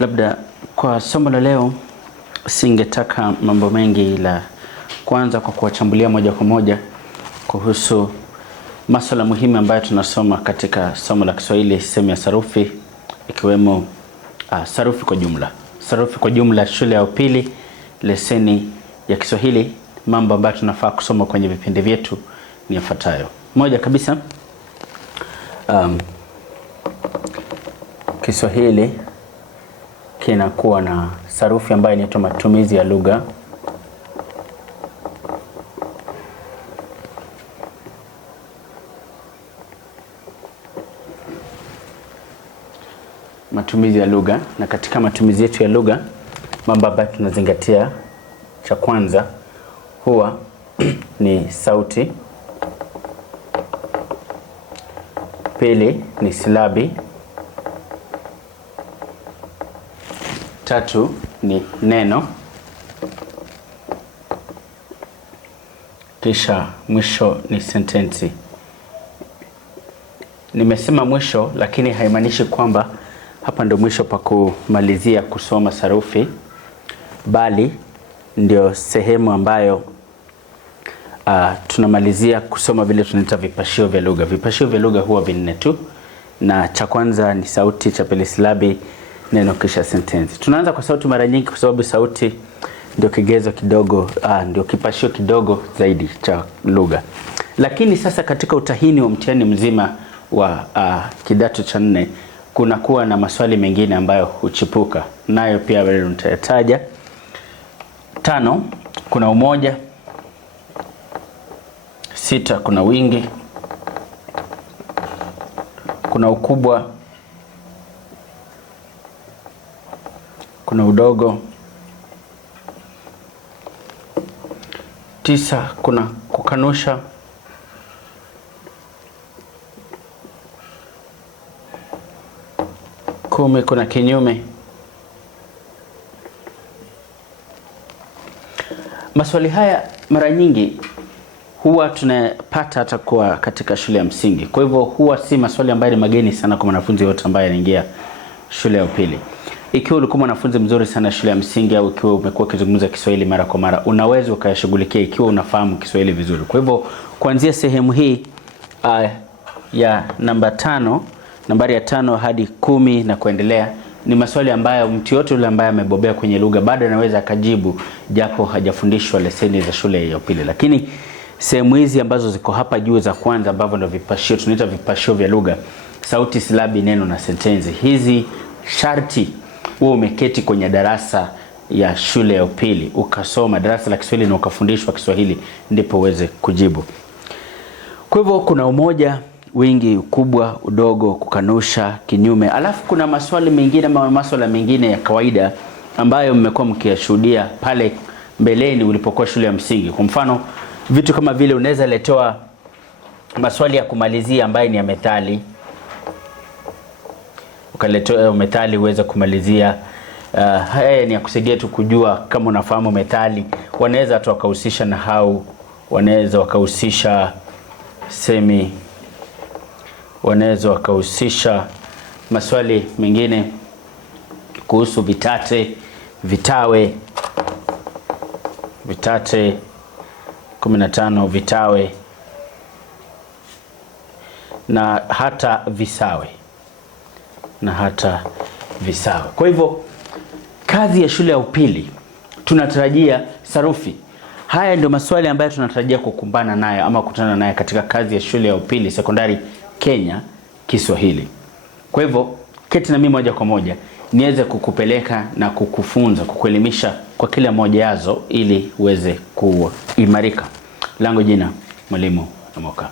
Labda kwa somo la leo singetaka mambo mengi, la kwanza kwa kuwachambulia moja kwa moja kuhusu masuala muhimu ambayo tunasoma katika somo la Kiswahili, sehemu ya sarufi, ikiwemo sarufi kwa jumla. Sarufi kwa jumla shule ya upili, leseni ya Kiswahili. Mambo ambayo tunafaa kusoma kwenye vipindi vyetu ni yafuatayo. Moja kabisa, Kiswahili kinakuwa na sarufi ambayo inaitwa matumizi ya lugha. Matumizi ya lugha, na katika matumizi yetu ya lugha mambo ambayo tunazingatia, cha kwanza huwa ni sauti, pili ni silabi, tatu ni neno, kisha mwisho ni sentensi. Nimesema mwisho, lakini haimaanishi kwamba hapa ndio mwisho pa kumalizia kusoma sarufi, bali ndio sehemu ambayo tunamalizia kusoma vile tunaita vipashio vya lugha. Vipashio vya lugha huwa vinne tu, na cha kwanza ni sauti, cha pili silabi, neno, kisha sentensi. Tunaanza kwa sauti mara nyingi kwa sababu sauti ndio kigezo kidogo, ndio kipashio kidogo zaidi cha lugha. Lakini sasa katika utahini wa mtihani mzima wa kidato cha 4 kuna kuwa na maswali mengine ambayo huchipuka, nayo pia bado nitayataja. 5, kuna umoja. 6, kuna wingi. Kuna ukubwa. Kuna udogo. 9, kuna kukanusha. 10, kuna kinyume. Maswali haya mara nyingi huwa tunapata hata kwa katika shule ya msingi. Kwa hivyo huwa si maswali ambayo ni mageni sana kwa mwanafunzi yote ambaye anaingia shule ya upili. Ikiwa ulikuwa mwanafunzi mzuri sana shule ya msingi, au ikiwa umekuwa ukizungumza Kiswahili mara kwa mara, unaweza ukayashughulikia ikiwa unafahamu Kiswahili vizuri. Kwa hivyo kuanzia sehemu hii ya nambari ya 5 hadi 10 na kuendelea ni maswali ambayo mtu yote yule ambaye amebobea kwenye lugha bado anaweza akajibu, japo hajafundishwa leseni za shule ya upili. Lakini sehemu hizi ambazo ziko hapa juu za kwanza, ambavyo ndio vipashio, tunaita vipashio vya lugha: sauti, silabi, neno na sentensi. Hizi sharti wewe umeketi kwenye darasa ya shule ya upili, ukasoma darasa la Kiswahili na ukafundishwa Kiswahili, ndipo uweze kujibu. Kwa hivyo kuna umoja, wingi, ukubwa, udogo, kukanusha, kinyume. Alafu kuna maswali mengine ama masuala mengine ya kawaida ambayo mmekuwa mkiyashuhudia pale mbeleni ulipokuwa shule ya msingi. Kwa mfano, vitu kama vile unaweza letewa maswali ya kumalizia ambayo ni ya methali. Ukaletewa methali uweze kumalizia. Haya ni ya kusaidia tu kujua kama unafahamu methali. Wanaweza hata wakahusisha nahau, wanaweza wakahusisha semi, wanaweza wakahusisha maswali mengine kuhusu vitate, vitawe, 15 vitawe, na hata visawe. Kwa hivyo kazi ya shule ya upili tunatarajia sarufi. Haya ndio maswali ambayo tunatarajia kukumbana nayo ama kukutana nayo katika kazi ya shule ya upili sekondari Kenya Kiswahili. Kwa hivyo keti na mimi moja kwa moja niweze kukupeleka na kukufunza, kukuelimisha kwa kila moja yazo ili uweze kuimarika. Langu jina Mwalimu Amoka.